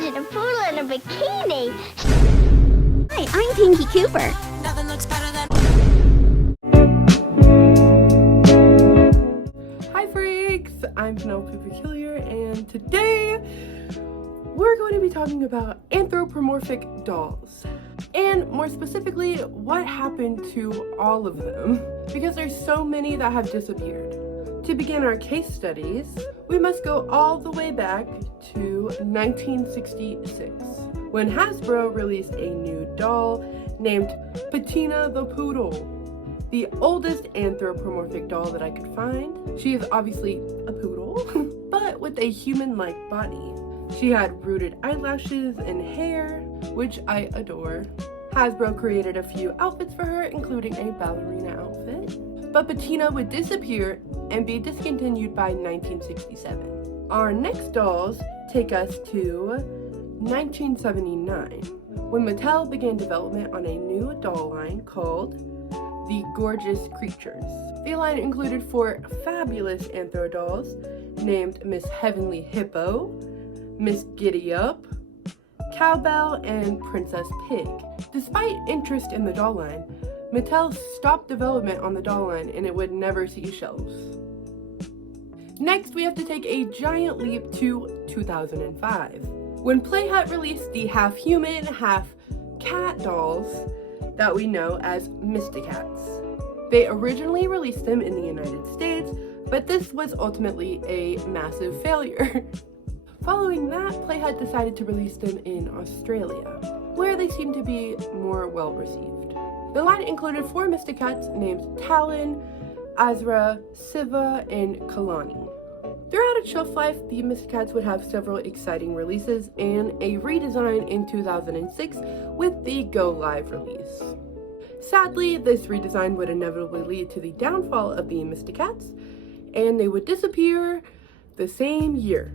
Imagine a poodle in a bikini. Hi, I'm Pinkie Cooper. Nothing looks better than... Hi freaks, I'm Penelope Peculiar, and today we're going to be talking about anthropomorphic dolls. And more specifically, what happened to all of them, because there's so many that have disappeared. To begin our case studies, we must go all the way back to 1966, when Hasbro released a new doll named Peetena the Poodle, the oldest anthropomorphic doll that I could find. She is obviously a poodle, but with a human-like body. She had rooted eyelashes and hair, which I adore. Hasbro created a few outfits for her, including a ballerina outfit. But Peetena would disappear and be discontinued by 1967. Our next dolls take us to 1979, when Mattel began development on a new doll line called the Gorgeous Creatures. The line included 4 fabulous anthro dolls named Miss Heavenly Hippo, Miss Giddy Up, Cowbell, and Princess Pig. Despite interest in the doll line, Mattel stopped development on the doll line and it would never see shelves. Next, we have to take a giant leap to 2005, when Playhat released the half-human, half-cat dolls that we know as mysticats. They originally released them in the United States, but this was ultimately a massive failure. Following that, Playhat decided to release them in Australia, where they seemed to be more well-received. The line included 4 mysticats named Talon, Azra, Siva, and Kalani. Throughout its shelf life, the mysticats would have several exciting releases and a redesign in 2006 with the Go Live release. Sadly, this redesign would inevitably lead to the downfall of the mysticats, and they would disappear the same year,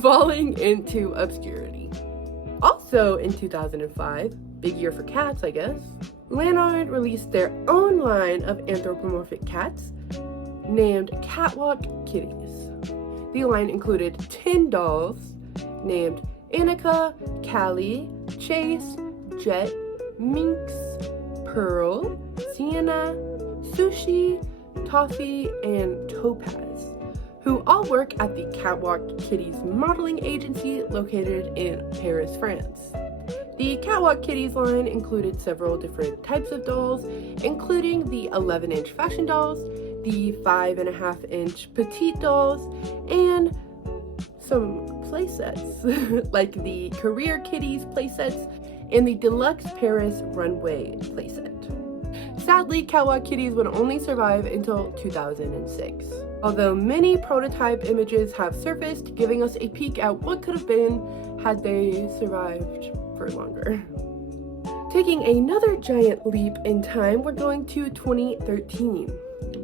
falling into obscurity. Also in 2005, big year for cats I guess, Lanard released their own line of anthropomorphic cats named Catwalk Kitties. The line included 10 dolls named Annika, Callie, Chase, Jet, Minx, Pearl, Sienna, Sushi, Toffee, and Topaz, who all work at the Catwalk Kitties modeling agency located in Paris, France. The Catwalk Kitties line included several different types of dolls, including the 11-inch fashion dolls, the 5.5-inch petite dolls, and some playsets, like the Career Kitties playsets and the Deluxe Paris Runway playset. Sadly, Catwalk Kitties would only survive until 2006. Although many prototype images have surfaced, giving us a peek at what could have been had they survived for longer. Taking another giant leap in time, we're going to 2013,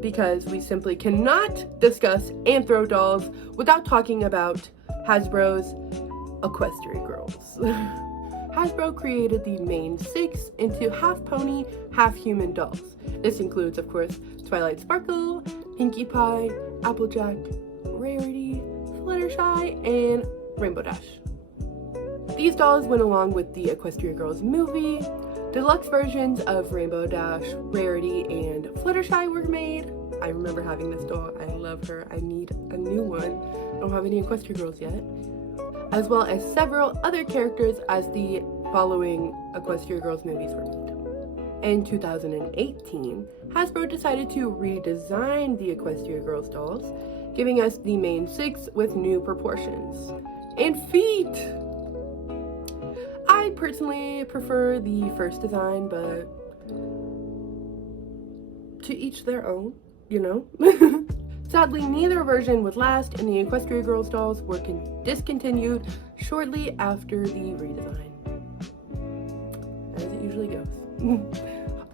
because we simply cannot discuss anthro dolls without talking about Hasbro's Equestrian Girls. Hasbro created the main 6 into half-pony, half-human dolls. This includes, of course, Twilight Sparkle, Pinkie Pie, Applejack, Rarity, Fluttershy, and Rainbow Dash. These dolls went along with the Equestrian Girls movie. Deluxe versions of Rainbow Dash, Rarity, and Fluttershy were made. I remember having this doll. I love her. I need a new one. I don't have any Equestrian Girls yet. As well as several other characters as the following Equestrian Girls movies were made. In 2018, Hasbro decided to redesign the Equestrian Girls dolls, giving us the main 6 with new proportions and feet. I personally prefer the first design, but to each their own, you know? Sadly, neither version would last, and the Equestrian Girls dolls were discontinued shortly after the redesign, as it usually goes.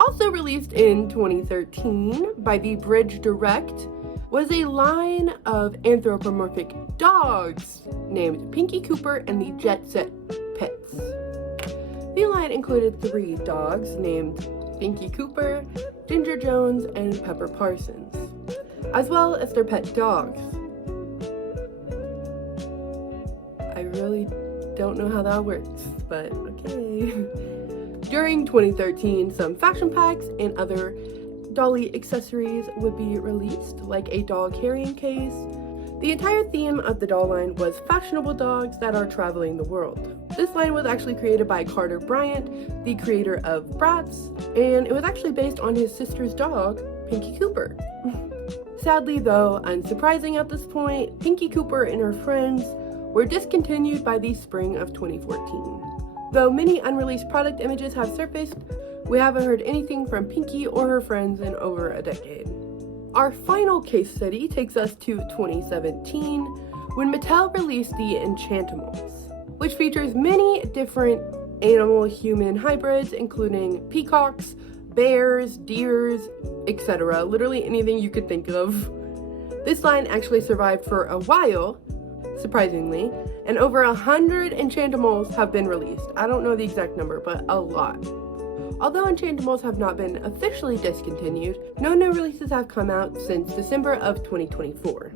Also released in 2013 by the Bridge Direct was a line of anthropomorphic dogs named Pinkie Cooper and the Jet Set Pets. The line included 3 dogs named Pinkie Cooper, Ginger Jones, and Pepper Parsons, as well as their pet dogs. I really don't know how that works, but okay. During 2013, some fashion packs and other dolly accessories would be released, like a doll carrying case. The entire theme of the doll line was fashionable dogs that are traveling the world. This line was actually created by Carter Bryant, the creator of Bratz, and it was actually based on his sister's dog, Pinkie Cooper. Sadly though, unsurprising at this point, Pinkie Cooper and her friends were discontinued by the spring of 2014. Though many unreleased product images have surfaced, we haven't heard anything from Pinkie or her friends in over a decade. Our final case study takes us to 2017, when Mattel released the Enchantimals, which features many different animal-human hybrids, including peacocks, bears, deers, etc. Literally anything you could think of. This line actually survived for a while, surprisingly, and over 100 Enchantimals have been released. I don't know the exact number, but a lot. Although Enchantimals have not been officially discontinued, no new releases have come out since December of 2024.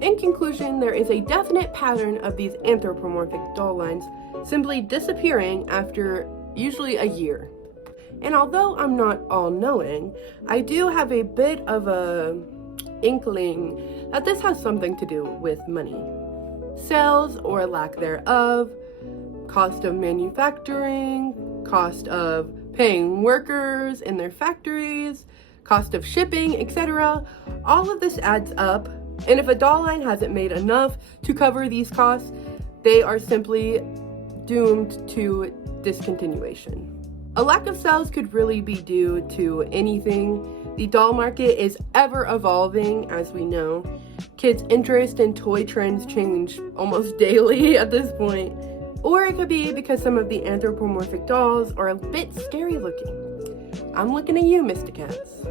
In conclusion, there is a definite pattern of these anthropomorphic doll lines simply disappearing after usually a year. And although I'm not all-knowing, I do have a bit of a inkling that this has something to do with money. Sales or lack thereof, cost of manufacturing, cost of paying workers in their factories, cost of shipping, etc. All of this adds up, and if a doll line hasn't made enough to cover these costs, they are simply doomed to discontinuation. A lack of sales could really be due to anything. The doll market is ever evolving, as we know. Kids' interest in toy trends change almost daily at this point. Or it could be because some of the anthropomorphic dolls are a bit scary looking. I'm looking at you, mysticats.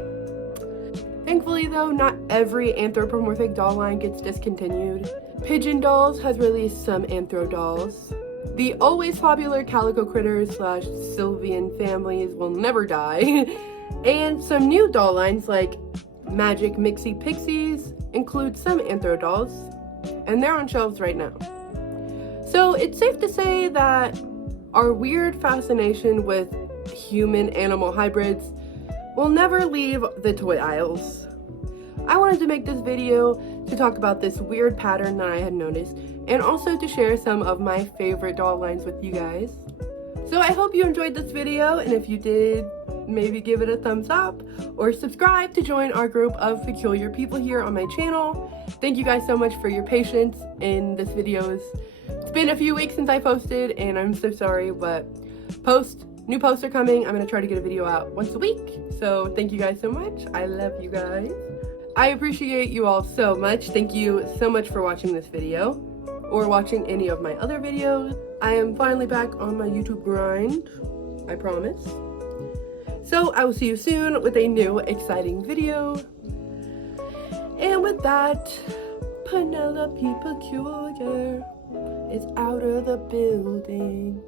Thankfully though, not every anthropomorphic doll line gets discontinued. Pigeon Dolls has released some anthro dolls. The always popular Calico Critters / Sylvian families will never die. And some new doll lines like Magic Mixie Pixies include some anthro dolls, and they're on shelves right now. So it's safe to say that our weird fascination with human-animal hybrids will never leave the toy aisles. I wanted to make this video to talk about this weird pattern that I had noticed, and also to share some of my favorite doll lines with you guys. So I hope you enjoyed this video, and if you did, maybe give it a thumbs up or subscribe to join our group of peculiar people here on my channel. Thank you guys so much for your patience in this video. It's been a few weeks since I posted, and I'm so sorry, but new posts are coming. I'm going to try to get a video out once a week. So thank you guys so much. I love you guys. I appreciate you all so much. Thank you so much for watching this video or watching any of my other videos. I am finally back on my YouTube grind, I promise. So I will see you soon with a new exciting video. And with that, Penelope Peculiar is out of the building.